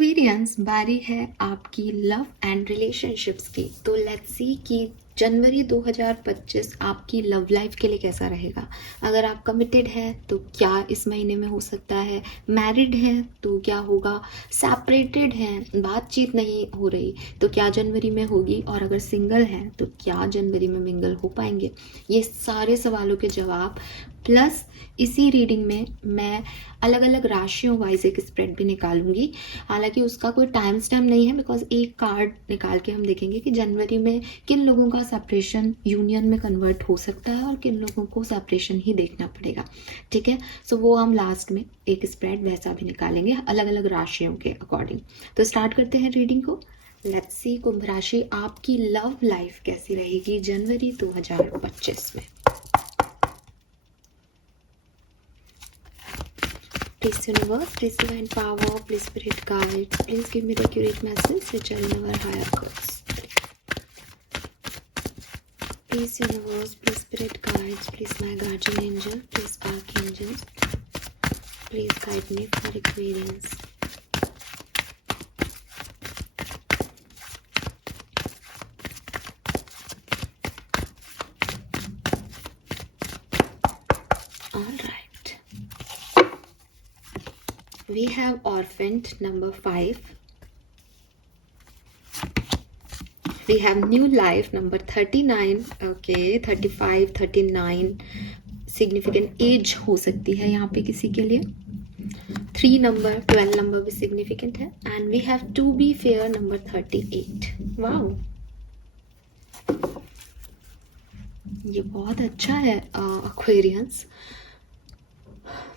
Aquarians, बारी है आपकी लव एंड रिलेशनशिप्स की। तो लेट्स सी कि जनवरी 2025 आपकी लव लाइफ के लिए कैसा रहेगा। अगर आप कमिटेड है तो क्या इस महीने में हो सकता है, मैरिड है तो क्या होगा, सेपरेटेड हैं, बातचीत नहीं हो रही तो क्या जनवरी में होगी, और अगर सिंगल हैं तो क्या जनवरी में मिंगल हो पाएंगे। ये सारे सवालों के जवाब प्लस इसी रीडिंग में मैं अलग अलग राशियों वाइज एक स्प्रेड भी निकालूंगी। हालांकि उसका कोई टाइम स्टैम्प नहीं है, बिकॉज एक कार्ड निकाल के हम देखेंगे कि जनवरी में किन लोगों का सेपरेशन यूनियन में कन्वर्ट हो सकता है और किन लोगों को सेपरेशन ही देखना पड़ेगा। ठीक है, सो वो हम लास्ट में एक स्प्रेड वैसा भी निकालेंगे अलग अलग राशियों के अकॉर्डिंग। तो स्टार्ट करते हैं रीडिंग को। लेट्स सी कुंभ राशि, आपकी लव लाइफ कैसी रहेगी जनवरी 2025 में। Please universe, please divine power, please spirit guides, please give me the accurate message which I'll never higher course. Please universe, please spirit guides, please my guardian angel, please archangels, please guide me for experience. Alright. We have orphaned number 5. We have new life number 39. Okay, 35, 39 significant एज हो सकती है यहाँ पे किसी के लिए। 3 number, 12 number भी सिग्निफिकेंट है। And we have to be fair number 38। Wow, ये बहुत अच्छा है एक्वेरियंस।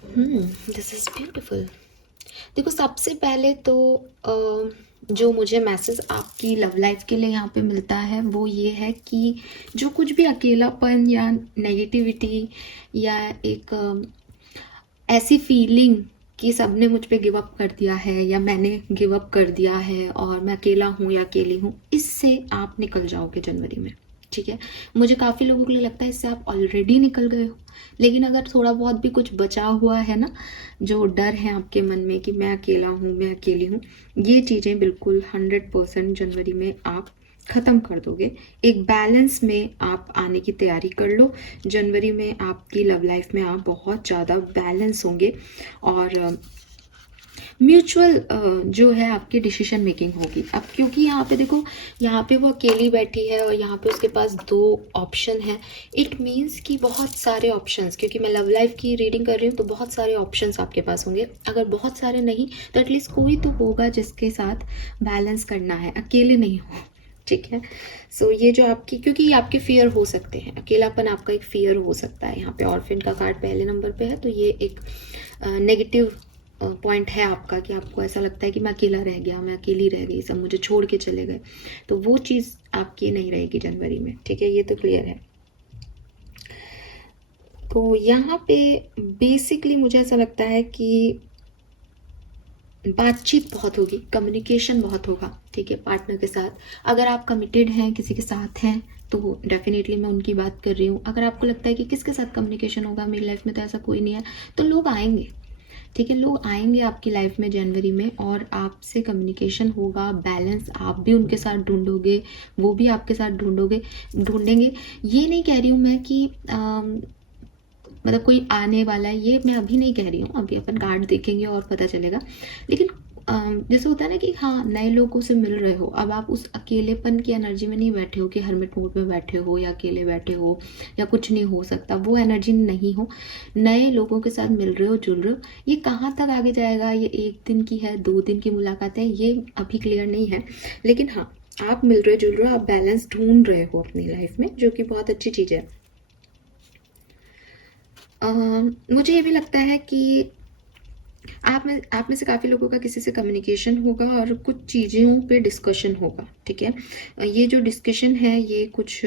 This is beautiful. देखो, सबसे पहले तो जो मुझे मैसेज आपकी लव लाइफ के लिए यहाँ पे मिलता है वो ये है कि जो कुछ भी अकेलापन या नेगेटिविटी या एक ऐसी फीलिंग कि सबने मुझ पे गिव अप कर दिया है या मैंने गिव अप कर दिया है और मैं अकेला हूँ या अकेली हूँ, इससे आप निकल जाओगे जनवरी में। ठीक है, मुझे काफ़ी लोगों के लिए लगता है इससे आप ऑलरेडी निकल गए हो, लेकिन अगर थोड़ा बहुत भी कुछ बचा हुआ है ना, जो डर है आपके मन में कि मैं अकेला हूँ, मैं अकेली हूँ, ये चीज़ें बिल्कुल 100% जनवरी में आप ख़त्म कर दोगे। एक बैलेंस में आप आने की तैयारी कर लो। जनवरी में आपकी लव लाइफ में आप बहुत ज़्यादा बैलेंस होंगे और म्यूचुअल जो है आपकी डिसीजन मेकिंग होगी। अब क्योंकि यहाँ पे देखो, यहाँ पे वो अकेली बैठी है और यहाँ पे उसके पास 2 ऑप्शन है। इट मीन्स कि बहुत सारे ऑप्शंस, क्योंकि मैं लव लाइफ की रीडिंग कर रही हूँ तो बहुत सारे ऑप्शंस आपके पास होंगे। अगर बहुत सारे नहीं तो एटलीस्ट कोई तो होगा जिसके साथ बैलेंस करना है, अकेले नहीं हो। ठीक है, सो ये जो आपकी, क्योंकि ये आपके फियर हो सकते हैं, अकेलापन आपका एक फियर हो सकता है। यहाँ पे ऑर्फिन का कार्ड पहले नंबर पे है, तो ये एक नेगेटिव पॉइंट है आपका कि आपको ऐसा लगता है कि मैं अकेला रह गया, मैं अकेली रह गई, सब मुझे छोड़ के चले गए। तो वो चीज़ आपकी नहीं रहेगी जनवरी में। ठीक है, ये तो क्लियर है। तो यहाँ पे बेसिकली मुझे ऐसा लगता है कि बातचीत बहुत होगी, कम्युनिकेशन बहुत होगा। ठीक है, पार्टनर के साथ। अगर आप कमिटेड हैं, किसी के साथ हैं, तो डेफिनेटली मैं उनकी बात कर रही हूँ। अगर आपको लगता है कि किसके साथ कम्युनिकेशन होगा, मेरी लाइफ में तो ऐसा कोई नहीं है, तो लोग आएंगे। ठीक है, लोग आएंगे आपकी लाइफ में जनवरी में और आपसे कम्युनिकेशन होगा, बैलेंस आप भी उनके साथ ढूंढोगे, वो भी आपके साथ ढूंढेंगे। ये नहीं कह रही हूँ मैं कि मतलब कोई आने वाला है, ये मैं अभी नहीं कह रही हूँ, अभी अपन कार्ड देखेंगे और पता चलेगा। लेकिन जैसे होता है ना कि हाँ, नए लोगों से मिल रहे हो, अब आप उस अकेलेपन की एनर्जी में नहीं बैठे हो कि हर्मिट मोड में बैठे हो या अकेले बैठे हो या कुछ नहीं हो सकता, वो एनर्जी नहीं हो। नए लोगों के साथ मिल रहे हो, जुड़ रहे हो। ये कहाँ तक आगे जाएगा, ये 1 दिन की है, 2 दिन की मुलाकात है, ये अभी क्लियर नहीं है। लेकिन हाँ, आप मिल रहे हो, जुड़ रहे हो, आप बैलेंस ढूंढ रहे हो अपनी लाइफ में, जो कि बहुत अच्छी चीज़ है। मुझे ये भी लगता है कि आप में से काफ़ी लोगों का किसी से कम्युनिकेशन होगा और कुछ चीज़ों पे डिस्कशन होगा। ठीक है, ये जो डिस्कशन है ये कुछ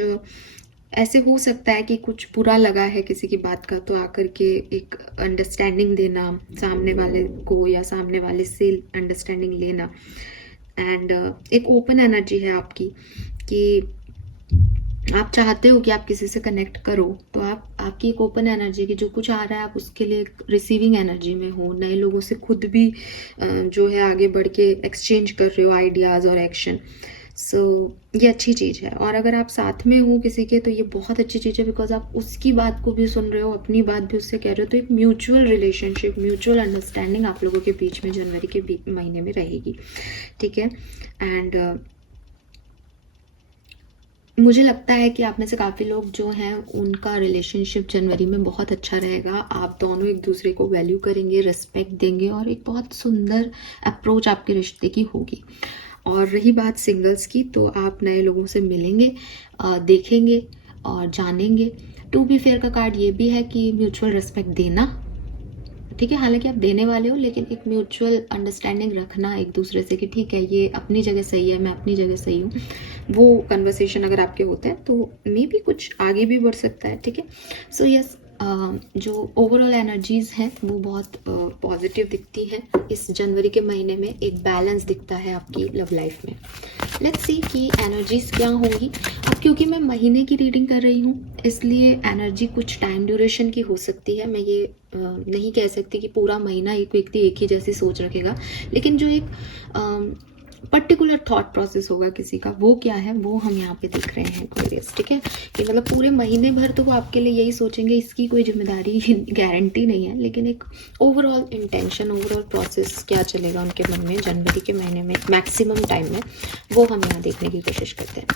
ऐसे हो सकता है कि कुछ बुरा लगा है किसी की बात का, तो आकर के एक अंडरस्टैंडिंग देना सामने वाले को या सामने वाले से अंडरस्टैंडिंग लेना। एंड एक ओपन एनर्जी है आपकी कि आप चाहते हो कि आप किसी से कनेक्ट करो, तो आप आपकी एक ओपन एनर्जी की जो कुछ आ रहा है आप उसके लिए रिसीविंग एनर्जी में हो, नए लोगों से खुद भी जो है आगे बढ़ के एक्सचेंज कर रहे हो आइडियाज़ और एक्शन। सो ये अच्छी चीज़ है। और अगर आप साथ में हो किसी के तो ये बहुत अच्छी चीज़ है, बिकॉज आप उसकी बात को भी सुन रहे हो, अपनी बात भी उससे कह रहे हो, तो एक म्यूचुअल रिलेशनशिप, म्यूचुअल अंडरस्टैंडिंग आप लोगों के बीच में जनवरी के महीने में रहेगी, ठीक है। एंड मुझे लगता है कि आप में से काफ़ी लोग जो हैं उनका रिलेशनशिप जनवरी में बहुत अच्छा रहेगा। आप दोनों एक दूसरे को वैल्यू करेंगे, रिस्पेक्ट देंगे और एक बहुत सुंदर अप्रोच आपके रिश्ते की होगी। और रही बात सिंगल्स की, तो आप नए लोगों से मिलेंगे, देखेंगे और जानेंगे। टू बी फेयर का कार्ड ये भी है कि म्यूचुअल रिस्पेक्ट देना, ठीक है। हालांकि आप देने वाले हो, लेकिन एक म्यूचुअल अंडरस्टैंडिंग रखना एक दूसरे से कि ठीक है ये अपनी जगह सही है, मैं अपनी जगह सही हूँ। वो कन्वर्सेशन अगर आपके होते हैं तो मे भी कुछ आगे भी बढ़ सकता है, ठीक है। सो यस, जो ओवरऑल एनर्जीज हैं वो बहुत पॉजिटिव दिखती हैं इस जनवरी के महीने में। एक बैलेंस दिखता है आपकी लव लाइफ में। लेट्स सी कि एनर्जीज क्या होंगी। अब क्योंकि मैं महीने की रीडिंग कर रही हूँ इसलिए एनर्जी कुछ टाइम ड्यूरेशन की हो सकती है। मैं ये नहीं कह सकती कि पूरा महीना एक व्यक्ति एक ही जैसी सोच रखेगा, लेकिन जो एक पर्टिकुलर थॉट प्रोसेस होगा किसी का, वो क्या है वो हम यहाँ पे देख रहे हैं एक्वेरियस, ठीक है। कि मतलब पूरे महीने भर तो वो आपके लिए यही सोचेंगे, इसकी कोई जिम्मेदारी गारंटी नहीं है, लेकिन एक ओवरऑल इंटेंशन, ओवरऑल प्रोसेस क्या चलेगा उनके मन में जनवरी के महीने में मैक्सिमम टाइम में, वो हम यहाँ देखने की कोशिश करते हैं।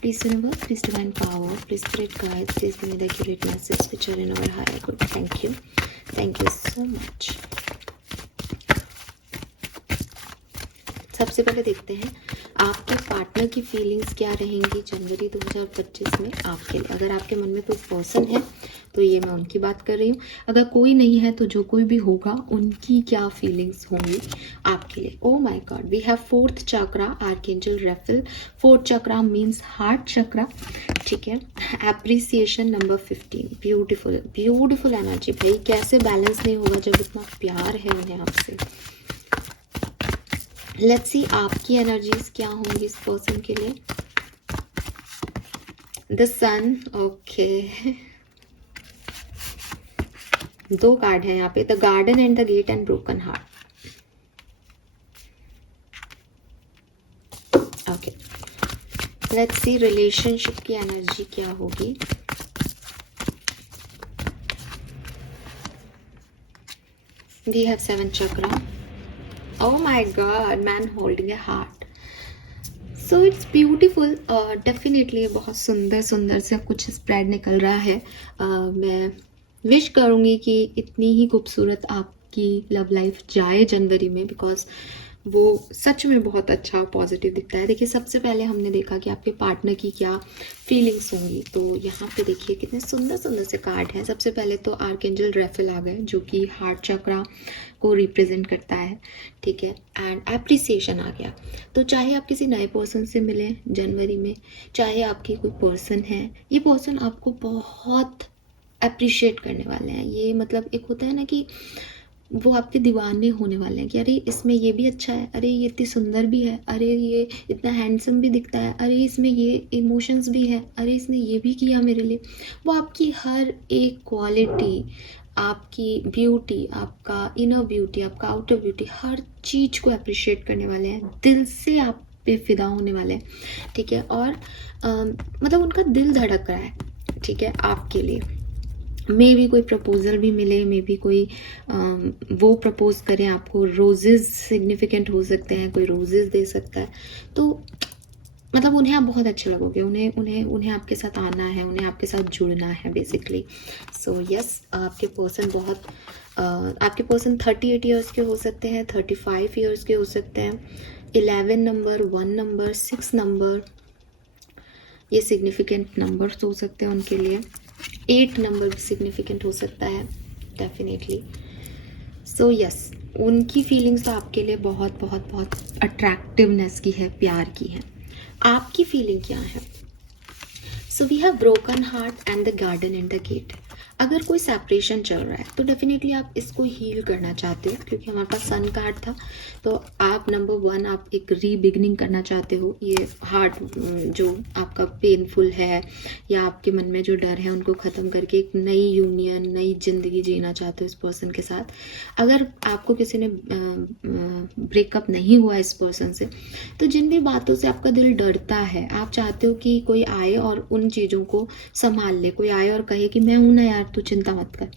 Please universe, please divine power, please spirit guide, please give me the accurate message which are in our higher good. Thank you so much. सबसे पहले देखते हैं आपके पार्टनर की फीलिंग्स क्या रहेंगी जनवरी 2025 में आपके लिए। अगर आपके मन में कोई पर्सन है तो ये मैं उनकी बात कर रही हूँ, अगर कोई नहीं है तो जो कोई भी होगा उनकी क्या फीलिंग्स होंगी आपके लिए। Oh my god, we have fourth chakra, archangel Raphael. Fourth chakra means heart chakra, ठीक है। Appreciation number 15, beautiful beautiful energy. भाई कैसे बैलेंस नहीं होगा जब इतना प्यार है उन्हें आपसे। लेट्स सी आपकी एनर्जीज क्या होंगी इस पर्सन के लिए। The sun, okay. दो कार्ड है यहाँ पे, the garden and the gate and broken heart. Okay, let's see relationship की एनर्जी क्या होगी। We have 7 chakra. Oh my God, man holding a heart. So it's beautiful. Definitely बहुत सुंदर सुंदर से कुछ स्प्रेड निकल रहा है। मैं विश करूँगी कि इतनी ही खूबसूरत आपकी लव लाइफ जाए जनवरी में, बिकॉज वो सच में बहुत अच्छा पॉजिटिव दिखता है। देखिए सबसे पहले हमने देखा कि आपके पार्टनर की क्या फीलिंग्स होंगी, तो यहाँ पे देखिए कितने सुंदर सुंदर से कार्ड हैं। सबसे पहले तो आर्कएंजल रैफेल आ गए जो कि हार्ट चक्रा को रिप्रेजेंट करता है, ठीक है। एंड एप्रिसिएशन आ गया। तो चाहे आप किसी नए पर्सन से मिलें जनवरी में, चाहे आपकी कोई पर्सन है, ये पर्सन आपको बहुत अप्रिशिएट करने वाले हैं। ये मतलब एक होता है ना कि वो आपके दीवाने होने वाले हैं कि अरे इसमें ये भी अच्छा है, अरे ये इतनी सुंदर भी है, अरे ये इतना हैंडसम भी दिखता है, अरे इसमें ये इमोशंस भी है, अरे इसने ये भी किया मेरे लिए। वो आपकी हर एक क्वालिटी, आपकी ब्यूटी, आपका इनर ब्यूटी, आपका आउटर ब्यूटी, हर चीज़ को अप्रिशिएट करने वाले हैं, दिल से आप पे फिदा होने वाले हैं, ठीक है। और मतलब उनका दिल धड़क रहा है, ठीक है, आपके लिए। मे भी कोई प्रपोजल भी मिले, मे भी कोई वो प्रपोज करें आपको। रोजेज सिग्निफिकेंट हो सकते हैं, कोई रोजेज दे सकता है, तो मतलब उन्हें आप बहुत अच्छे लगोगे। उन्हें उन्हें उन्हें आपके साथ आना है, उन्हें आपके साथ जुड़ना है बेसिकली। सो यस, आपके पर्सन बहुत आपके पर्सन 38 ईयर्स के हो सकते हैं, 35 ईयर्स के हो सकते हैं। 11 नंबर, 1 नंबर, 6 नंबर, ये सिग्निफिकेंट नंबर्स हो सकते हैं उनके लिए। 8 नंबर भी सिग्निफिकेंट हो सकता है डेफिनेटली। सो यस, उनकी फीलिंग्स आपके लिए बहुत बहुत बहुत अट्रैक्टिवनेस की है, प्यार की है। आपकी फीलिंग क्या है? So we have broken heart and the garden and the gate. अगर कोई सेपरेशन चल रहा है तो डेफिनेटली आप इसको हील करना चाहते हो, क्योंकि हमारे पास सन कार्ड था। तो आप नंबर 1 आप एक रीबिगनिंग करना चाहते हो। ये हार्ट जो आपका पेनफुल है या आपके मन में जो डर है उनको ख़त्म करके एक नई यूनियन, नई ज़िंदगी जीना चाहते हो इस पर्सन के साथ। अगर आपको किसी ने ब्रेकअप नहीं हुआ इस पर्सन से, तो जिन भी बातों से आपका दिल डरता है, आप चाहते हो कि कोई आए और उन चीज़ों को संभाल ले, कोई आए और कहे कि मैं हूं ना यार, तू चिंता मत कर।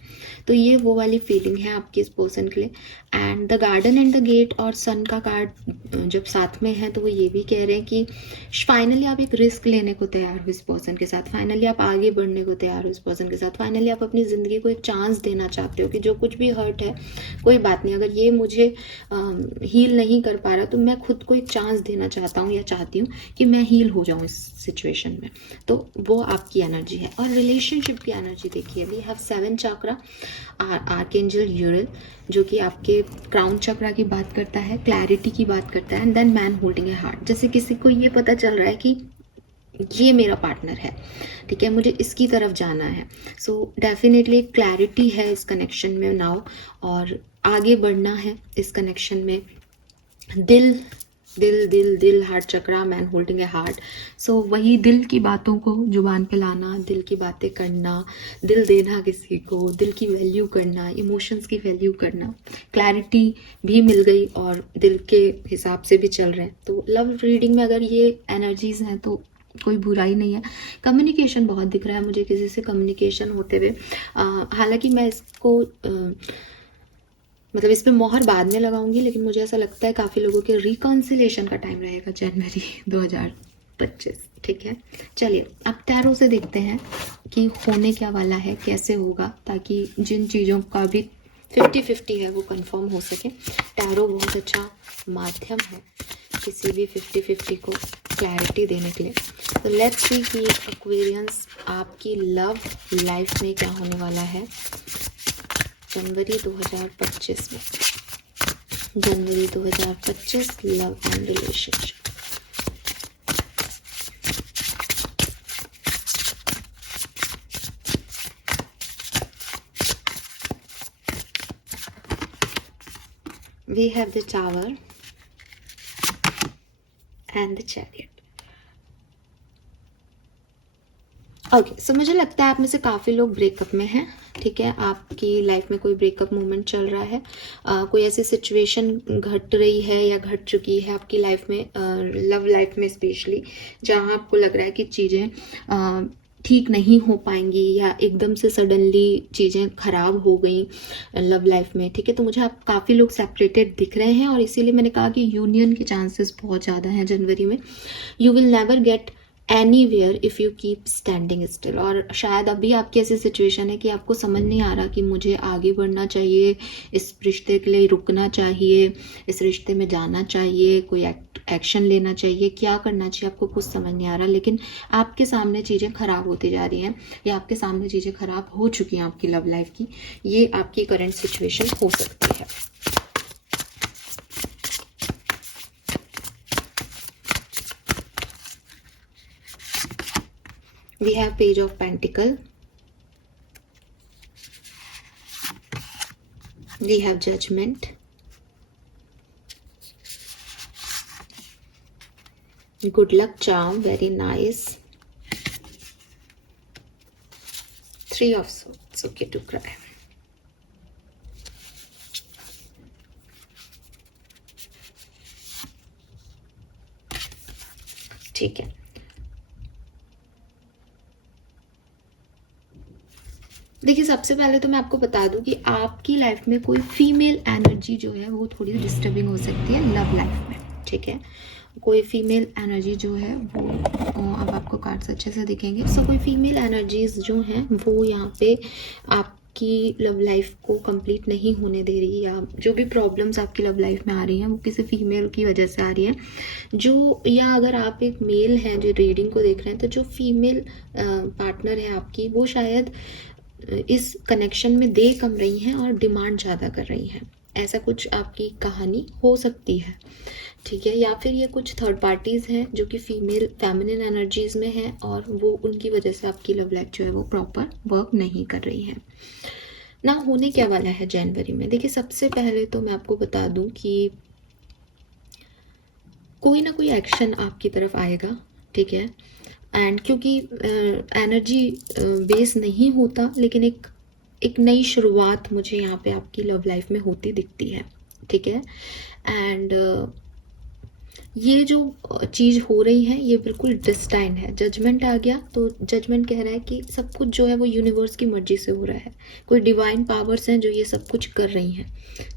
तो ये वो वाली फीलिंग है आपकी इस पर्सन के लिए। And the garden and the gate और सन का कार्ड जब साथ में है तो वो ये भी कह रहे हैं कि फाइनली आप एक रिस्क लेने को तैयार हो इस पर्सन के साथ, फाइनली आप आगे बढ़ने को तैयार हो इस पर्सन के साथ, फाइनली आप अपनी ज़िंदगी को एक चांस देना चाहते हो कि जो कुछ भी हर्ट है कोई बात नहीं, अगर ये मुझे हील नहीं कर पा रहा तो मैं खुद को एक चांस देना चाहता हूँ या चाहती हूँ कि मैं हील हो जाऊँ इस सिचुएशन में। तो वो आपकी एनर्जी है। और रिलेशनशिप की एनर्जी देखिए, we have 7 chakra, archangel Uriel जो कि आपके क्राउन चक्रा की बात करता है, क्लैरिटी की बात करता है, and then man holding a heart. जैसे किसी को ये पता चल रहा है कि ये मेरा पार्टनर है, ठीक है, मुझे इसकी तरफ जाना है। सो डेफिनेटली एक क्लैरिटी है इस कनेक्शन में नाउ, और आगे बढ़ना है इस कनेक्शन में। दिल दिल दिल दिल heart chakra, man holding a heart. So वही दिल की बातों को जुबान पे लाना, दिल की बातें करना, दिल देना किसी को, दिल की वैल्यू करना, इमोशंस की वैल्यू करना। क्लैरिटी भी मिल गई और दिल के हिसाब से भी चल रहे हैं। तो लव रीडिंग में अगर ये एनर्जीज हैं तो कोई बुराई नहीं है। कम्युनिकेशन बहुत दिख रहा है मुझे, किसी से कम्युनिकेशन होते हुए। हालांकि मैं इसको मतलब इस पे मोहर बाद में लगाऊंगी, लेकिन मुझे ऐसा लगता है काफ़ी लोगों के रिकॉन्सिलेशन का टाइम रहेगा जनवरी 2025, ठीक है। चलिए अब टैरो से देखते हैं कि होने क्या वाला है, कैसे होगा, ताकि जिन चीज़ों का भी 50-50 है वो कंफर्म हो सके। टैरो बहुत अच्छा माध्यम है किसी भी 50-50 को क्लैरिटी देने के लिए। तो लेट्स सी कि एक्वेरियंस आपकी लव लाइफ में क्या होने वाला है जनवरी 2025 में। जनवरी 2025 love and relationship. We have the Tower and the Chariot. Okay, so मुझे लगता है आप में से काफ़ी लोग ब्रेकअप में हैं, ठीक है। आपकी लाइफ में कोई ब्रेकअप मोमेंट चल रहा है, कोई ऐसी सिचुएशन घट रही है या घट चुकी है आपकी लाइफ में, लव लाइफ में स्पेशली, जहाँ आपको लग रहा है कि चीज़ें ठीक नहीं हो पाएंगी या एकदम से सडनली चीज़ें खराब हो गई लव लाइफ में, ठीक है। तो मुझे आप काफ़ी लोग सेपरेटेड दिख रहे हैं और इसीलिए मैंने कहा कि यूनियन के चांसेस बहुत ज़्यादा हैं जनवरी में। You will never get anywhere if you keep standing still. और शायद अभी आपकी ऐसी सिचुएशन है कि आपको समझ नहीं आ रहा कि मुझे आगे बढ़ना चाहिए, इस रिश्ते के लिए रुकना चाहिए, इस रिश्ते में जाना चाहिए, कोई एक्शन लेना चाहिए, क्या करना चाहिए, आपको कुछ समझ नहीं आ रहा। लेकिन आपके सामने चीज़ें ख़राब होती जा रही हैं या आपके सामने चीज़ें ख़राब हो चुकी हैं आपकी लव लाइफ की। ये आपकी करंट सिचुएशन हो सकती है। We have Page of Pentacle. We have Judgment. Good luck charm, very nice. 3 of Swords, okay to cry. ठीक है, देखिए सबसे पहले तो मैं आपको बता दूं कि आपकी लाइफ में कोई फीमेल एनर्जी जो है वो थोड़ी डिस्टर्बिंग हो सकती है लव लाइफ में, ठीक है। कोई फीमेल एनर्जी जो है वो अब आपको कार्ड्स अच्छे से दिखेंगे। सो कोई फीमेल एनर्जीज जो हैं वो यहाँ पे आपकी लव लाइफ को कंप्लीट नहीं होने दे रही, या जो भी प्रॉब्लम्स आपकी लव लाइफ में आ रही हैं वो किसी फीमेल की वजह से आ रही हैं। जो, या अगर आप एक मेल हैं जो रीडिंग को देख रहे हैं, तो जो फीमेल पार्टनर है आपकी वो शायद इस कनेक्शन में दे कम रही हैं और डिमांड ज़्यादा कर रही हैं। ऐसा कुछ आपकी कहानी हो सकती है, ठीक है, या फिर ये कुछ थर्ड पार्टीज़ हैं जो कि फीमेल फेमिनिन एनर्जीज़ में हैं और वो उनकी वजह से आपकी लव लाइफ जो है वो प्रॉपर वर्क नहीं कर रही है ना। होने क्या वाला है जनवरी में, देखिए सबसे पहले तो मैं आपको बता दूं कि कोई ना कोई एक्शन आपकी तरफ आएगा, ठीक है। एंड क्योंकि एनर्जी बेस नहीं होता, लेकिन एक नई शुरुआत मुझे यहाँ पे आपकी लव लाइफ में होती दिखती है, ठीक है। एंड ये जो चीज़ हो रही है ये बिल्कुल डिस्टाइन है, जजमेंट आ गया तो जजमेंट कह रहा है कि सब कुछ जो है वो यूनिवर्स की मर्जी से हो रहा है, कोई डिवाइन पावर्स हैं जो ये सब कुछ कर रही हैं,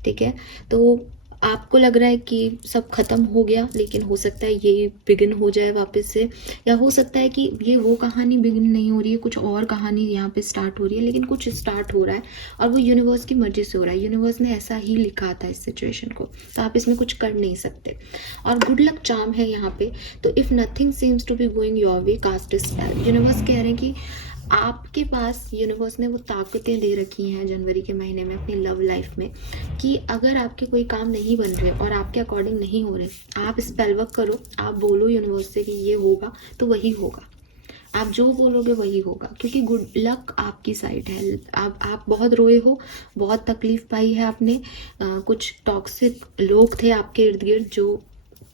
ठीक है। तो आपको लग रहा है कि सब खत्म हो गया, लेकिन हो सकता है ये बिगिन हो जाए वापस से, या हो सकता है कि ये वो कहानी बिगिन नहीं हो रही है, कुछ और कहानी यहाँ पे स्टार्ट हो रही है, लेकिन कुछ स्टार्ट हो रहा है और वो यूनिवर्स की मर्जी से हो रहा है। यूनिवर्स ने ऐसा ही लिखा था इस सिचुएशन को, तो आप इसमें कुछ कर नहीं सकते। और गुड लक चार्म है यहाँ पे, तो if nothing seems to be going your way, cast spell. Universe कह रहे हैं कि आपके पास यूनिवर्स ने वो ताकतें दे रखी हैं जनवरी के महीने में अपनी लव लाइफ में कि अगर आपके कोई काम नहीं बन रहे और आपके अकॉर्डिंग नहीं हो रहे, आप स्पेल वर्क करो, आप बोलो यूनिवर्स से कि ये होगा तो वही होगा, आप जो बोलोगे वही होगा, क्योंकि गुड लक आपकी साइड है। आप बहुत रोए हो, बहुत तकलीफ पाई है आपने, कुछ टॉक्सिक लोग थे आपके इर्द गिर्द जो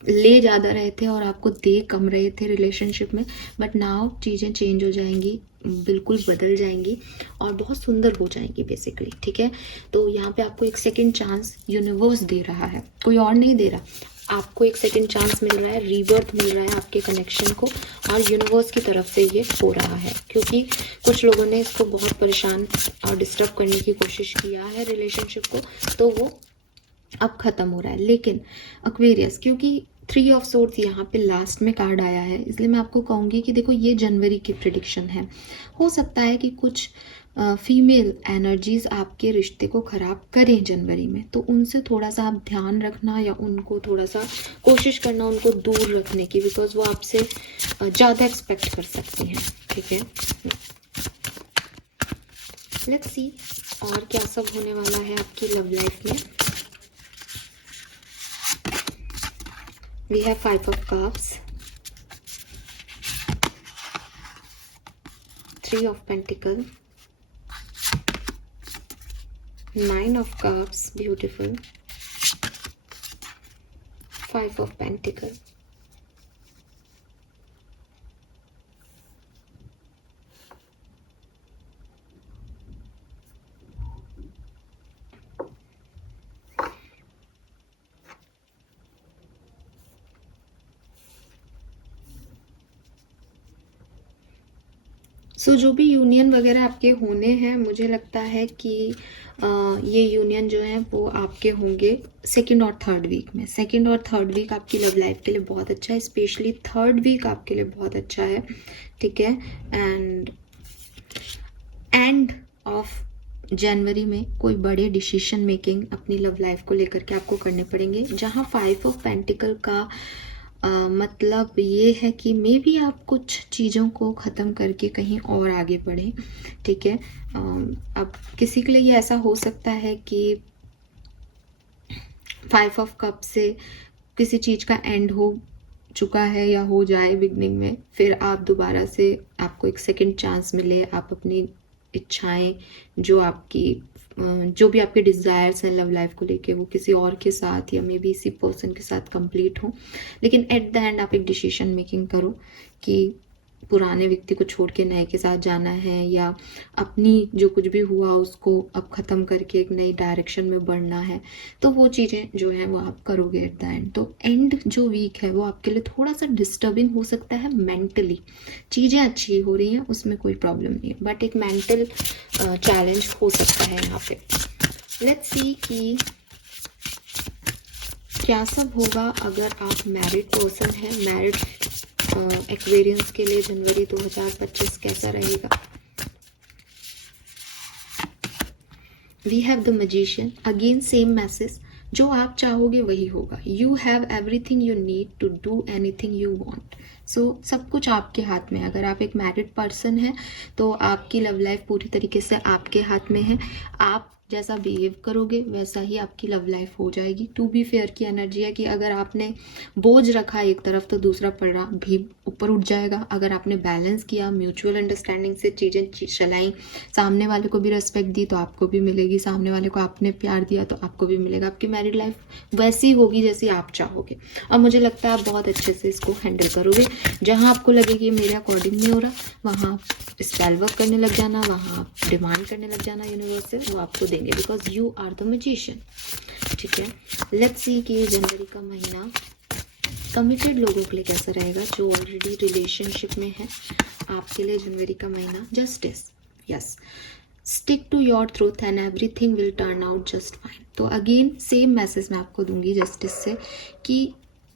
ले ज़्यादा रहे थे और आपको दे कम रहे थे रिलेशनशिप में, बट नाउ चीज़ें चेंज हो जाएंगी, बिल्कुल बदल जाएंगी और बहुत सुंदर हो जाएंगी बेसिकली, ठीक है। तो यहाँ पे आपको एक सेकंड चांस यूनिवर्स दे रहा है, कोई और नहीं दे रहा, आपको एक सेकंड चांस मिल रहा है, रीबर्थ मिल रहा है आपके कनेक्शन को, और यूनिवर्स की तरफ से ये हो रहा है क्योंकि कुछ लोगों ने इसको बहुत परेशान और डिस्टर्ब करने की कोशिश किया है रिलेशनशिप को, तो वो अब खत्म हो रहा है। लेकिन एक्वेरियस, क्योंकि 3 ऑफ सोर्ड्स यहाँ पे लास्ट में कार्ड आया है, इसलिए मैं आपको कहूँगी कि देखो ये जनवरी की प्रिडिक्शन है। हो सकता है कि कुछ फीमेल एनर्जीज आपके रिश्ते को ख़राब करें जनवरी में, तो उनसे थोड़ा सा आप ध्यान रखना या उनको थोड़ा सा कोशिश करना उनको दूर रखने की, बिकॉज वो आपसे ज़्यादा एक्सपेक्ट कर सकती हैं, ठीक है। लेट्स सी और क्या सब होने वाला है आपकी लव लाइफ में। We have 5 of Cups, 3 of Pentacles, 9 of Cups, beautiful, 5 of Pentacles, सो जो भी यूनियन वगैरह आपके होने हैं, मुझे लगता है कि ये यूनियन जो है वो आपके होंगे सेकंड और थर्ड वीक में। सेकंड और थर्ड वीक आपकी लव लाइफ के लिए बहुत अच्छा है, स्पेशली थर्ड वीक आपके लिए बहुत अच्छा है, ठीक है। एंड ऑफ जनवरी में कोई बड़े डिसीजन मेकिंग अपनी लव लाइफ को लेकर के आपको करने पड़ेंगे, जहाँ 5 ऑफ पेंटिकल का मतलब ये है कि मे बी आप कुछ चीज़ों को ख़त्म करके कहीं और आगे बढ़ें, ठीक है। अब किसी के लिए ये ऐसा हो सकता है कि 5 ऑफ कप से किसी चीज़ का एंड हो चुका है या हो जाए बिगनिंग में, फिर आप दोबारा से आपको एक सेकंड चांस मिले, आप अपनी इच्छाएं जो भी आपके डिज़ायर्स हैं लव लाइफ को लेके वो किसी और के साथ या मे बी इसी पर्सन के साथ कंप्लीट हो, लेकिन एट द एंड आप एक डिसीजन मेकिंग करो कि पुराने व्यक्ति को छोड़ के नए के साथ जाना है, या अपनी जो कुछ भी हुआ उसको अब ख़त्म करके एक नई डायरेक्शन में बढ़ना है, तो वो चीज़ें जो हैं वो आप करोगे एट द एंड। तो एंड जो वीक है वो आपके लिए थोड़ा सा डिस्टर्बिंग हो सकता है मेंटली, चीज़ें अच्छी हो रही हैं उसमें कोई प्रॉब्लम नहीं है, बट एक मेंटल चैलेंज हो सकता है यहाँ पे। लेट्स सी कि क्या सब होगा अगर आप मैरिड पर्सन हैं। मैरिड एक्वेरियंस के लिए जनवरी 2025 कैसा रहेगा। We have the magician, again same message, जो आप चाहोगे वही होगा। You have everything you need to do anything you want. So सब कुछ आपके हाथ में है। अगर आप एक मैरिड पर्सन हैं तो आपकी लव लाइफ पूरी तरीके से आपके हाथ में है। आप जैसा बिहेव करोगे वैसा ही आपकी लव लाइफ हो जाएगी। टू बी फेयर की एनर्जी है कि अगर आपने बोझ रखा एक तरफ तो दूसरा पड़ा भी ऊपर उठ जाएगा। अगर आपने बैलेंस किया, म्यूचुअल अंडरस्टैंडिंग से चीज़ें चलाई, सामने वाले को भी रिस्पेक्ट दी तो आपको भी मिलेगी, सामने वाले को आपने प्यार दिया तो आपको भी मिलेगा। आपकी मैरिड लाइफ वैसी होगी जैसी आप चाहोगे, और मुझे लगता है आप बहुत अच्छे से इसको हैंडल करोगे। जहाँ आपको लगे कि मेरे अकॉर्डिंग नहीं हो रहा, वहाँ स्पेल वर्क करने लग जाना, वहाँ आप डिमांड करने लग जाना यूनिवर्स से, वो आपको देंगे, because you are the magician. ठीक है, लेट्स सी कि जनवरी का महीना कमिटेड लोगों के लिए कैसा रहेगा, जो ऑलरेडी रिलेशनशिप में है। आपके लिए जनवरी का महीना justice, yes, stick to your truth and everything will turn out just fine. तो अगेन सेम मैसेज मैं आपको दूंगी जस्टिस से कि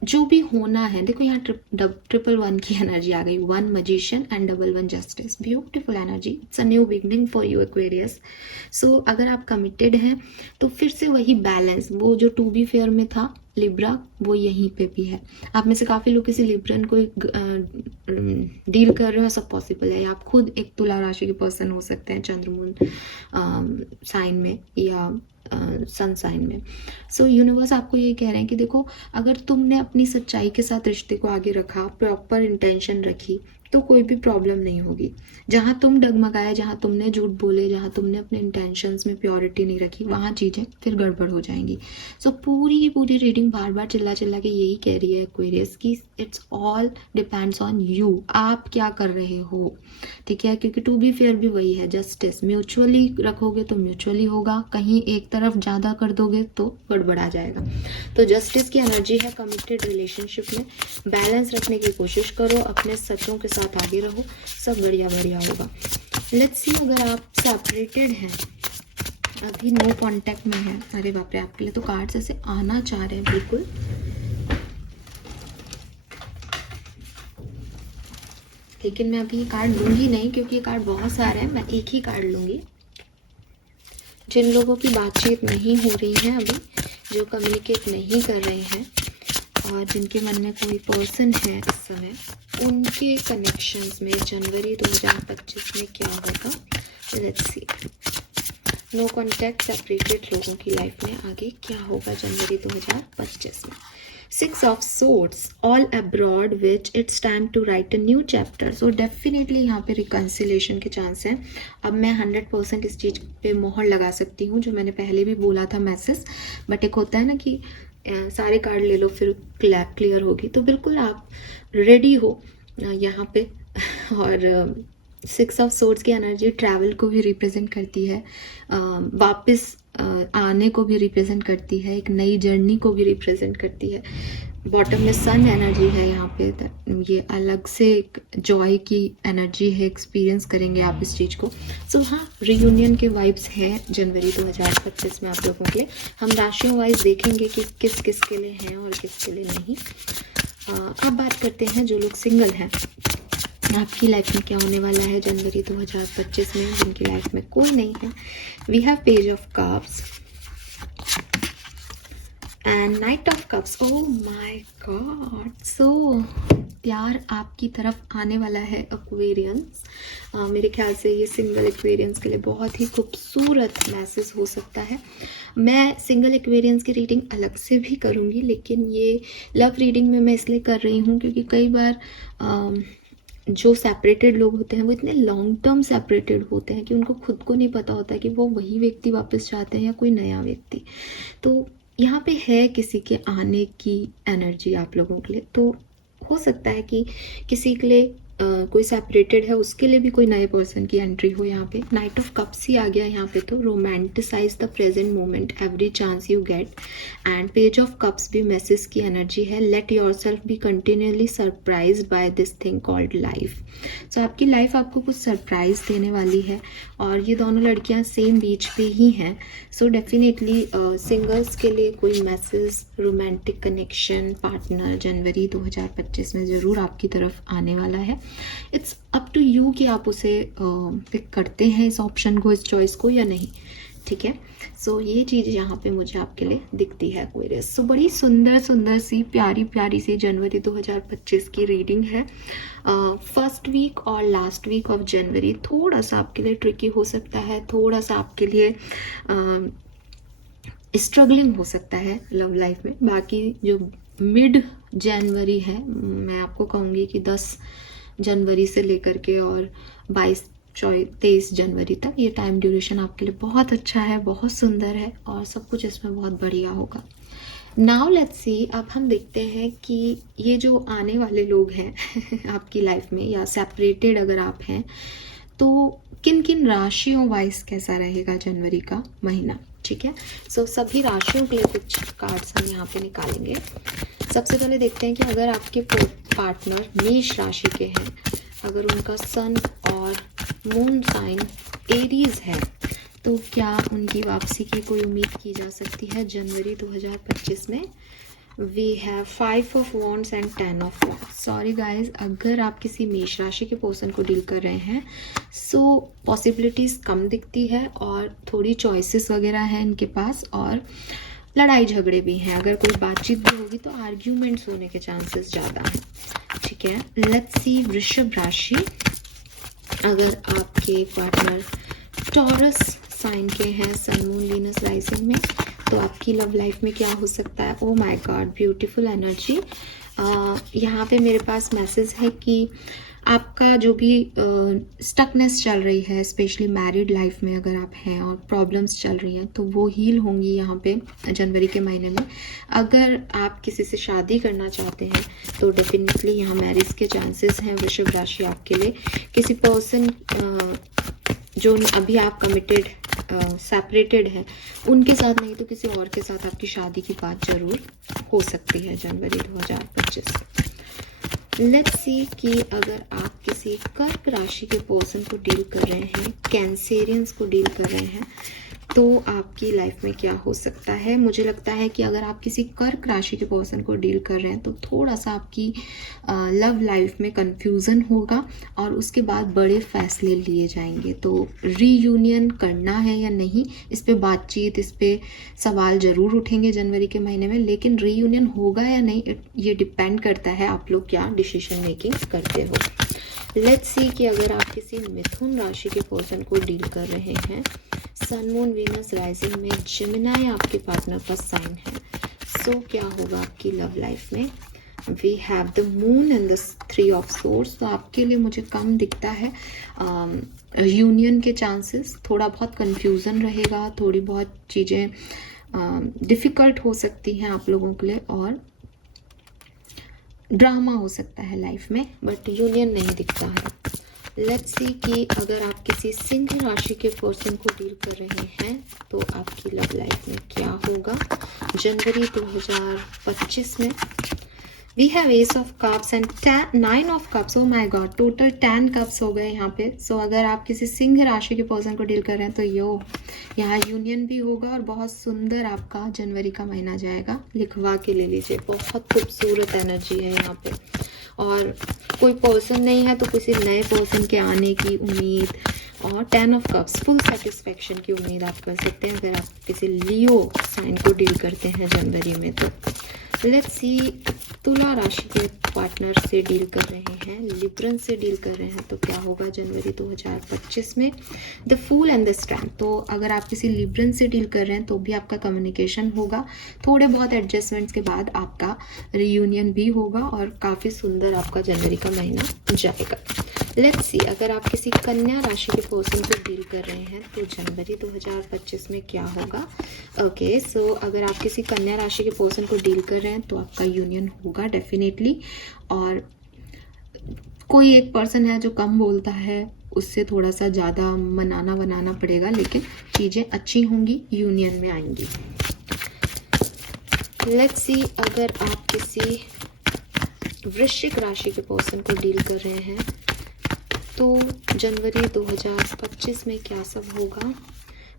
जो भी होना है, देखो यहाँ ट्रिपल वन की एनर्जी आ गई, 1 magician and double 1 justice, beautiful energy, it's a new beginning for you Aquarius. So अगर आप कमिटेड हैं तो फिर से वही बैलेंस, वो जो टू बी फेयर में था लिब्रा, वो यहीं पे भी है। आप में से काफ़ी लोग किसी लिब्रन को डील कर रहे हो, सब पॉसिबल है। आप खुद एक तुला राशि के पर्सन हो सकते हैं, चंद्रमून साइन में या सन साइन में। सो यूनिवर्स आपको ये कह रहे हैं कि देखो, अगर तुमने अपनी सच्चाई के साथ रिश्ते को आगे रखा, प्रॉपर इंटेंशन रखी, तो कोई भी प्रॉब्लम नहीं होगी। जहाँ तुम डगमगाए, जहाँ तुमने झूठ बोले, जहाँ तुमने अपने इंटेंशंस में प्योरिटी नहीं रखी, वहाँ चीज़ें फिर गड़बड़ हो जाएंगी। सो पूरी की पूरी रीडिंग बार बार चिल्ला चिल्ला के यही कह रही है एक्वेरियस कि it's all depends on you, आप क्या कर रहे हो। ठीक है, क्योंकि टू बी फेयर भी वही है, जस्टिस, म्यूचुअली रखोगे तो म्यूचुअली होगा, कहीं एक तरफ ज़्यादा कर दोगे तो गड़बड़ आ जाएगा। तो जस्टिस की एनर्जी है कमिटेड रिलेशनशिप में, बैलेंस रखने की कोशिश करो, अपने सच्चों के साथ आगे रहो, सब बढ़िया बढ़िया होगा। लेट्स सी, अगर आप सेपरेटेड हैं, अभी नो कांटेक्ट में है, अरे बाप रे, आपके लिए तो कार्ड्स ऐसे आना चाह रहे हैं बिल्कुल। लेकिन मैं अभी ये कार्ड लूंगी नहीं, क्योंकि ये कार्ड बहुत सारे हैं, मैं एक ही कार्ड लूंगी। जिन लोगों की बातचीत नहीं हो रही है अभी, जो कम्युनिकेट नहीं कर रहे हैं, और जिनके मन में कोई पर्सन है इस समय, उनके कनेक्शंस में जनवरी 2025 में क्या होगा, let's see. No contact separated लोगों की लाइफ में आगे क्या होगा जनवरी 2025 में। 6 of Swords, all abroad which it's time to write a new chapter. So definitely यहाँ पे reconciliation के चांस हैं। अब मैं 100% इस चीज़ पे मोहर लगा सकती हूँ, जो मैंने पहले भी बोला था मैसेज, बट एक होता है ना कि सारे कार्ड ले लो फिर क्लियर होगी, तो बिल्कुल आप रेडी हो यहाँ पे। और 6 of Swords की एनर्जी ट्रैवल को भी रिप्रेजेंट करती है, वापस आने को भी रिप्रेजेंट करती है, एक नई जर्नी को भी रिप्रेजेंट करती है। बॉटम में सन एनर्जी है यहाँ पे, ये अलग से एक जॉय की एनर्जी है, एक्सपीरियंस करेंगे आप इस चीज़ को। सो हाँ, रीयूनियन के वाइब्स हैं जनवरी 2025 में आप लोगों के लिए। हम राशियों वाइज देखेंगे कि किस किस के लिए हैं और किस के लिए नहीं। अब बात करते हैं जो लोग सिंगल हैं, आपकी लाइफ में क्या होने वाला है जनवरी 2025 में, जिनकी लाइफ में कोई नहीं है। We have page of cups and knight of cups. Oh my god, so प्यार आपकी तरफ आने वाला है एक्वेरियंस। मेरे ख्याल से ये सिंगल एक्वेरियंस के लिए बहुत ही खूबसूरत मैसेज हो सकता है। मैं सिंगल एक्वेरियंस की रीडिंग अलग से भी करूँगी, लेकिन ये लव रीडिंग में मैं इसलिए कर रही हूँ क्योंकि कई बार जो सेपरेटेड लोग होते हैं वो इतने लॉन्ग टर्म सेपरेटेड होते हैं कि उनको खुद को नहीं पता होता है कि वो वही व्यक्ति वापस चाहते हैं या कोई नया व्यक्ति। तो यहाँ पे है किसी के आने की एनर्जी आप लोगों के लिए, तो हो सकता है कि किसी के लिए कोई सेपरेटेड है, उसके लिए भी कोई नए पर्सन की एंट्री हो। यहाँ पे नाइट ऑफ कप्स ही आ गया यहाँ पे, तो romanticise the present moment every chance you get. And page of cups भी मैसेज की एनर्जी है, let yourself be continually surprise by this thing called life. So आपकी लाइफ आपको कुछ सरप्राइज देने वाली है, और ये दोनों लड़कियाँ सेम बीच पे ही हैं। सो डेफिनेटली सिंगल्स के लिए कोई मैसेज, रोमांटिक कनेक्शन, पार्टनर जनवरी 2025 में ज़रूर आपकी तरफ आने वाला है। इट्स अप टू यू कि आप उसे पिक करते हैं, इस ऑप्शन को, इस चॉइस को, या नहीं। ठीक है। सो ये चीज़ यहाँ पे मुझे आपके लिए दिखती है एक्वेरियस। सो बड़ी सुंदर सुंदर सी प्यारी प्यारी सी जनवरी 2025 की रीडिंग है। फर्स्ट वीक और लास्ट वीक ऑफ जनवरी थोड़ा सा आपके लिए ट्रिकी हो सकता है, थोड़ा सा आपके लिए स्ट्रगलिंग हो सकता है लव लाइफ में। बाकी जो मिड जनवरी है, मैं आपको कहूँगी कि 10 जनवरी से लेकर के और 23 जनवरी तक ये टाइम ड्यूरेशन आपके लिए बहुत अच्छा है, बहुत सुंदर है और सब कुछ इसमें बहुत बढ़िया होगा। नाउ लेट्स सी, अब हम देखते हैं कि ये जो आने वाले लोग हैं आपकी लाइफ में, या सेपरेटेड अगर आप हैं तो किन किन राशियों वाइज कैसा रहेगा जनवरी का महीना। ठीक है, सो सभी राशियों के लिए कुछ कार्ड्स हम यहाँ पे निकालेंगे। सबसे पहले देखते हैं कि अगर आपके पार्टनर मेष राशि के हैं, अगर उनका सन और मून साइन एरीज है, तो क्या उनकी वापसी की कोई उम्मीद की जा सकती है जनवरी 2025 में। We have 5 of wands and 10 of wands. Sorry guys, अगर आप किसी मेष राशि के पर्सन को डील कर रहे हैं, सो पॉसिबिलिटीज़ कम दिखती है और थोड़ी चॉइसेस वगैरह हैं इनके पास, और लड़ाई झगड़े भी हैं। अगर कोई बातचीत भी होगी तो आर्ग्यूमेंट्स होने के चांसेस ज़्यादा हैं। ठीक है, लेट्स सी वृषभ राशि, अगर आपके पार्टनर टॉरस साइन के हैं, सन मून वीनस राइजिंग में, तो आपकी लव लाइफ में क्या हो सकता है। ओ माय गॉड, ब्यूटीफुल एनर्जी। यहाँ पे मेरे पास मैसेज है कि आपका जो भी स्टकनेस चल रही है, स्पेशली मैरिड लाइफ में अगर आप हैं और प्रॉब्लम्स चल रही हैं, तो वो हील होंगी यहाँ पे जनवरी के महीने में। अगर आप किसी से शादी करना चाहते हैं तो डेफिनेटली यहाँ मैरिज के चांसेस हैं वृषभ राशि आपके लिए। किसी पर्सन जो अभी आप कमिटेड सेपरेटेड है उनके साथ नहीं तो किसी और के साथ आपकी शादी की बात जरूर हो सकती है जनवरी 2025। लेट्स सी कि अगर आप किसी कर्क राशि के पर्सन को डील कर रहे हैं, कैंसेरियंस को डील कर रहे हैं, तो आपकी लाइफ में क्या हो सकता है। मुझे लगता है कि अगर आप किसी कर्क राशि के पर्सन को डील कर रहे हैं तो थोड़ा सा आपकी लव लाइफ में कंफ्यूजन होगा और उसके बाद बड़े फैसले लिए जाएंगे। तो रीयूनियन करना है या नहीं, इस पे बातचीत, इस पे सवाल ज़रूर उठेंगे जनवरी के महीने में, लेकिन रीयूनियन होगा या नहीं ये डिपेंड करता है आप लोग क्या डिसीजन मेकिंग करते हो। लेट्स सी कि अगर आप किसी मिथुन राशि के पर्सन को डील कर रहे हैं, सन मून वीनस राइजिंग में जेमिनी आपके पार्टनर का साइन है, सो क्या होगा आपकी लव लाइफ में। We have the moon and the 3 of swords. तो आपके लिए मुझे कम दिखता है यूनियन के चांसेस, थोड़ा बहुत कंफ्यूजन रहेगा, थोड़ी बहुत चीज़ें डिफ़िकल्ट हो सकती हैं आप लोगों के लिए और ड्रामा हो सकता है लाइफ में, बट यूनियन नहीं दिखता है। लेट्स सी कि अगर आप किसी सिंह राशि के पर्सन को डील कर रहे हैं तो आपकी लव लाइफ में क्या होगा जनवरी 2025 में। We have ace of cups and 9 of cups. Oh my God, total 10 cups हो गए यहाँ पे। सो अगर आप किसी सिंह राशि के पर्सन को डील कर रहे हैं तो यहाँ यूनियन भी होगा और बहुत सुंदर आपका जनवरी का महीना जाएगा। लिखवा के ले लीजिए, बहुत खूबसूरत एनर्जी है यहाँ पे। और कोई पर्सन नहीं है तो किसी नए पर्सन के आने की उम्मीद, और 10 ऑफ कप्स, फुल सेटिस्फैक्शन की उम्मीद आप कर सकते हैं अगर आप किसी लियो साइन को डील करते हैं जनवरी में। तो लेट्स सी, तुला राशि के पार्टनर से डील कर रहे हैं, लिब्रन से डील कर रहे हैं, तो क्या होगा जनवरी 2025 में। The fool and the strength. तो अगर आप किसी लिब्रन से डील कर रहे हैं तो भी आपका कम्युनिकेशन होगा, थोड़े बहुत एडजस्टमेंट्स के बाद आपका रियूनियन भी होगा और काफ़ी सुंदर आपका जनवरी का महीना जाएगा। लेट्स सी, अगर आप किसी कन्या राशि के पर्सन को डील कर रहे हैं तो जनवरी 2025 में क्या होगा। ओके, सो अगर आप किसी कन्या राशि के पर्सन को डील कर रहे हैं तो आपका यूनियन होगा डेफिनेटली, और कोई एक पर्सन है जो कम बोलता है, उससे थोड़ा सा ज़्यादा मनाना पड़ेगा, लेकिन चीज़ें अच्छी होंगी, यूनियन में आएंगी। लेट्स सी, अगर आप किसी वृश्चिक राशि के पर्सन को डील कर रहे हैं तो जनवरी 2025 में क्या सब होगा।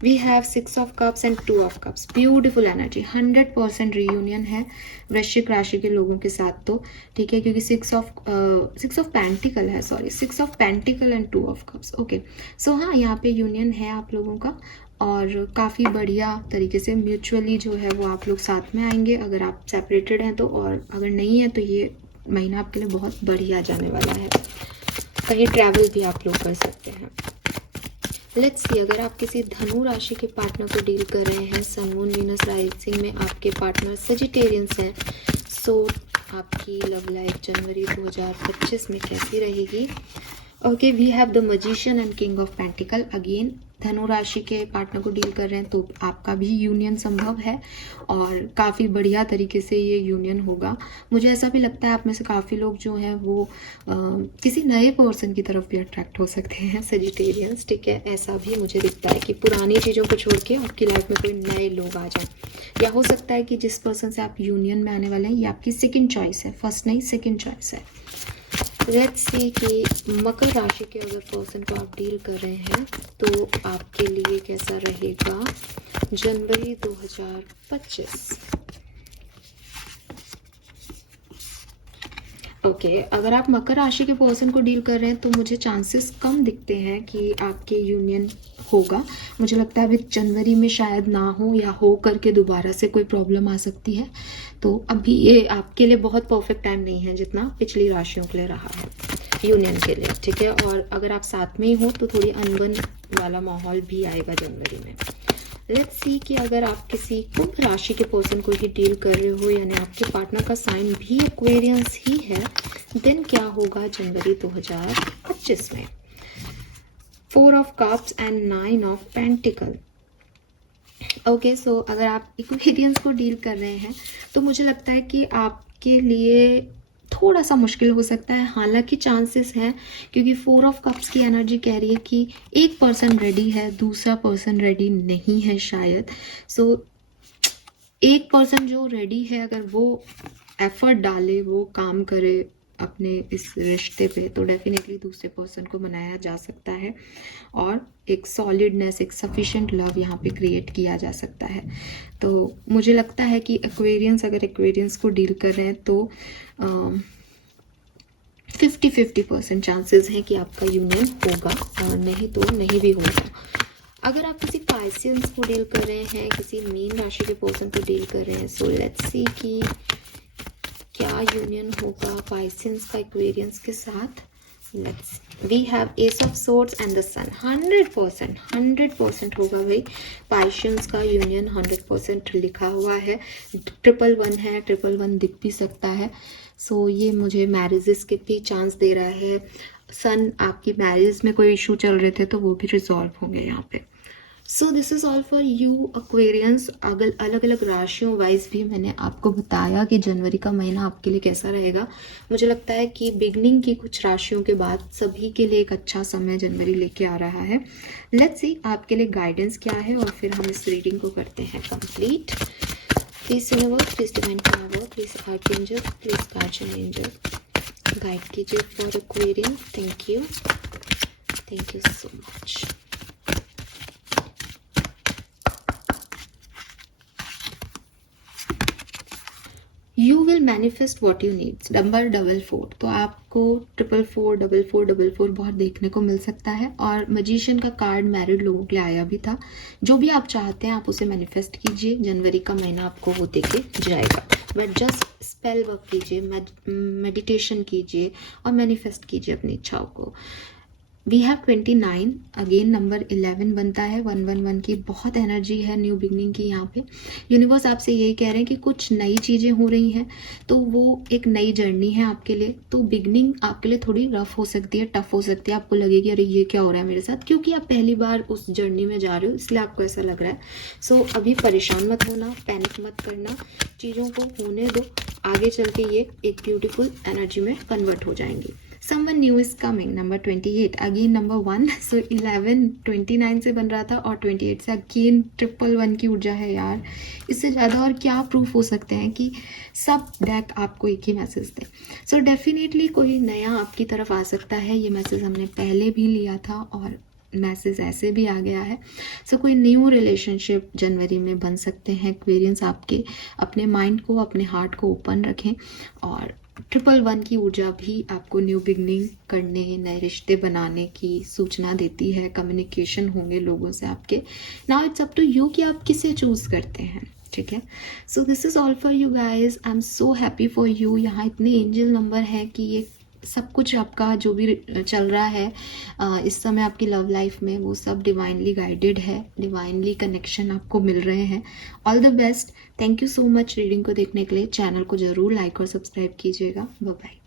We have 6 of cups and 2 of cups, beautiful energy, 100% reunion है वृश्चिक राशि के लोगों के साथ तो, ठीक है, क्योंकि 6 ऑफ पेंटिकल है, sorry 6 of pentacle and 2 of cups, okay. So हाँ, यहाँ पे यूनियन है आप लोगों का, और काफ़ी बढ़िया तरीके से म्यूचुअली जो है वो आप लोग साथ में आएंगे, अगर आप सेपरेटेड हैं तो, और अगर नहीं है तो ये महीना आपके लिए बहुत बढ़िया जाने वाला है। कहीं ट्रैवल भी आप लोग कर सकते हैं। लेट्स सी, अगर आप किसी धनु राशि के पार्टनर को डील कर रहे हैं, सन मून वीनस राइजिंग में आपके पार्टनर सजिटेरियंस हैं, सो आपकी लव लाइफ जनवरी 2025 में कैसी रहेगी? Okay, we have the magician and king of pentacle. Again धनु राशि के पार्टनर को डील कर रहे हैं तो आपका भी यूनियन संभव है, और काफ़ी बढ़िया तरीके से ये यूनियन होगा। मुझे ऐसा भी लगता है आप में से काफ़ी लोग जो हैं वो किसी नए पर्सन की तरफ भी अट्रैक्ट हो सकते हैं, सजिटेरियंस, ठीक है। ऐसा भी मुझे दिखता है कि पुरानी चीज़ों को छोड़ के आपकी लाइफ में कोई नए लोग आ जाएं, या हो सकता है कि जिस पर्सन से आप यूनियन में आने वाले हैं ये आपकी सेकेंड चॉइस है, फर्स्ट नहीं सेकेंड चॉइस है। लेट्स सी कि मकर राशि के अगर पर्सन को आप डील कर रहे हैं तो आपके लिए कैसा रहेगा जनवरी 2025? ओके, अगर आप मकर राशि के पर्सन को डील कर रहे हैं तो मुझे चांसेस कम दिखते हैं कि आपके यूनियन होगा। मुझे लगता है अभी जनवरी में शायद ना हो, या हो करके दोबारा से कोई प्रॉब्लम आ सकती है, तो अभी ये आपके लिए बहुत परफेक्ट टाइम नहीं है जितना पिछली राशियों के लिए रहा है यूनियन के लिए, ठीक है। और अगर आप साथ में ही हो तो थोड़ी अनबन वाला माहौल भी आएगा जनवरी में। लेट्स सी कि अगर आप किसी कुंभ राशि के पर्सन को ही डील कर रहे हो, यानी आपके पार्टनर का साइन भी एक्वेरियंस ही है, देन क्या होगा जनवरी 2025 में? 4 of cups and 9 of pentacle. Okay, so अगर आप एक्वेरियंस को डील कर रहे हैं तो मुझे लगता है कि आपके लिए थोड़ा सा मुश्किल हो सकता है, हालांकि चांसेस हैं, क्योंकि 4 ऑफ कप्स की एनर्जी कह रही है कि एक पर्सन रेडी है, दूसरा पर्सन रेडी नहीं है शायद। सो एक पर्सन जो रेडी है अगर वो एफर्ट डाले, वो काम करे अपने इस रिश्ते पे, तो डेफिनेटली दूसरे पर्सन को मनाया जा सकता है, और एक सॉलिडनेस, एक सफिशिएंट लव यहाँ पे क्रिएट किया जा सकता है। तो मुझे लगता है कि एक्वेरियंस, अगर एक्वेरियंस को डील कर रहे हैं तो 50-50% चांसेस हैं कि आपका यूनियन होगा, और नहीं तो नहीं भी होगा। अगर आप किसी पाइसियंस को डील कर रहे हैं, किसी मीन राशि के पर्सन को डील कर रहे हैं, सो लेट्स सी कि क्या यूनियन होगा पाइसियंस का एक्वेरियंस के साथ। Let's, we have ace of swords and the sun. 100% होगा भाई, पाइसियंस का यूनियन 100% लिखा हुआ है। 111 है, 111 दिख भी सकता है, सो ये मुझे मैरिजेस के भी चांस दे रहा है। सन, आपकी मैरिज में कोई इशू चल रहे थे तो वो भी रिजॉल्व होंगे यहाँ पे। So this is all for you Aquarians. अगर अलग अलग राशियों वाइज भी मैंने आपको बताया कि जनवरी का महीना आपके लिए कैसा रहेगा। मुझे लगता है कि बिगनिंग की कुछ राशियों के बाद सभी के लिए एक अच्छा समय जनवरी लेके आ रहा है। लेट्स सी आपके लिए गाइडेंस क्या है, और फिर हम इस रीडिंग को करते हैं complete. Please universe, please divine power, please archangel, please guardian angel guide कीजिए for Aquarian. Thank you so much. You will manifest what you needs. Number 44, तो आपको 444 बहुत देखने को मिल सकता है, और मजिशियन का कार्ड मैरिड लोगों के लिए आया भी था। जो भी आप चाहते हैं आप उसे मैनिफेस्ट कीजिए, जनवरी का महीना आपको वो देके जाएगा। बट जस्ट स्पेल वर्क कीजिए, मेडिटेशन कीजिए और मैनिफेस्ट कीजिए अपनी इच्छाओं को। वी हैव 29, अगेन नंबर 11 बनता है, 111 की बहुत एनर्जी है न्यू बिगनिंग की यहाँ पे। यूनिवर्स आपसे यही कह रहे हैं कि कुछ नई चीज़ें हो रही हैं, तो वो एक नई जर्नी है आपके लिए। तो बिगनिंग आपके लिए थोड़ी रफ हो सकती है, टफ हो सकती है, आपको लगेगी अरे ये क्या हो रहा है मेरे साथ, क्योंकि आप पहली बार उस जर्नी में जा रहे हो, इसलिए आपको ऐसा लग रहा है। सो अभी परेशान मत होना, पैनिक मत करना, चीज़ों को होने दो, आगे चल के ये एक ब्यूटीफुल एनर्जी में कन्वर्ट हो जाएंगी। Someone new is coming, number 28, again number 1, सो 11 29 से बन रहा था, और 28 से अगेन 111 की ऊर्जा है यार। इससे ज़्यादा और क्या प्रूफ हो सकते हैं कि सब डेक आपको एक ही मैसेज दें। सो डेफिनेटली कोई नया आपकी तरफ आ सकता है, ये मैसेज हमने पहले भी लिया था, और मैसेज ऐसे भी आ गया है। सो कोई न्यू रिलेशनशिप जनवरी में बन सकते हैं एक्वेरियंस आपके। अपने माइंड को, अपने हार्ट को ओपन रखें। और 111 की ऊर्जा भी आपको न्यू बिगनिंग करने, नए रिश्ते बनाने की सूचना देती है। कम्युनिकेशन होंगे लोगों से आपके। Now it's up to you कि आप किसे चूज़ करते हैं, ठीक है। So this is all for you guys. I am so happy for you. यहाँ इतने एंजल नंबर है कि ये सब कुछ आपका जो भी चल रहा है इस समय आपकी लव लाइफ में, वो सब डिवाइनली गाइडेड है। डिवाइनली कनेक्शन आपको मिल रहे हैं। All the best. Thank you so much reading को देखने के लिए। चैनल को ज़रूर लाइक और सब्सक्राइब कीजिएगा। Bye bye.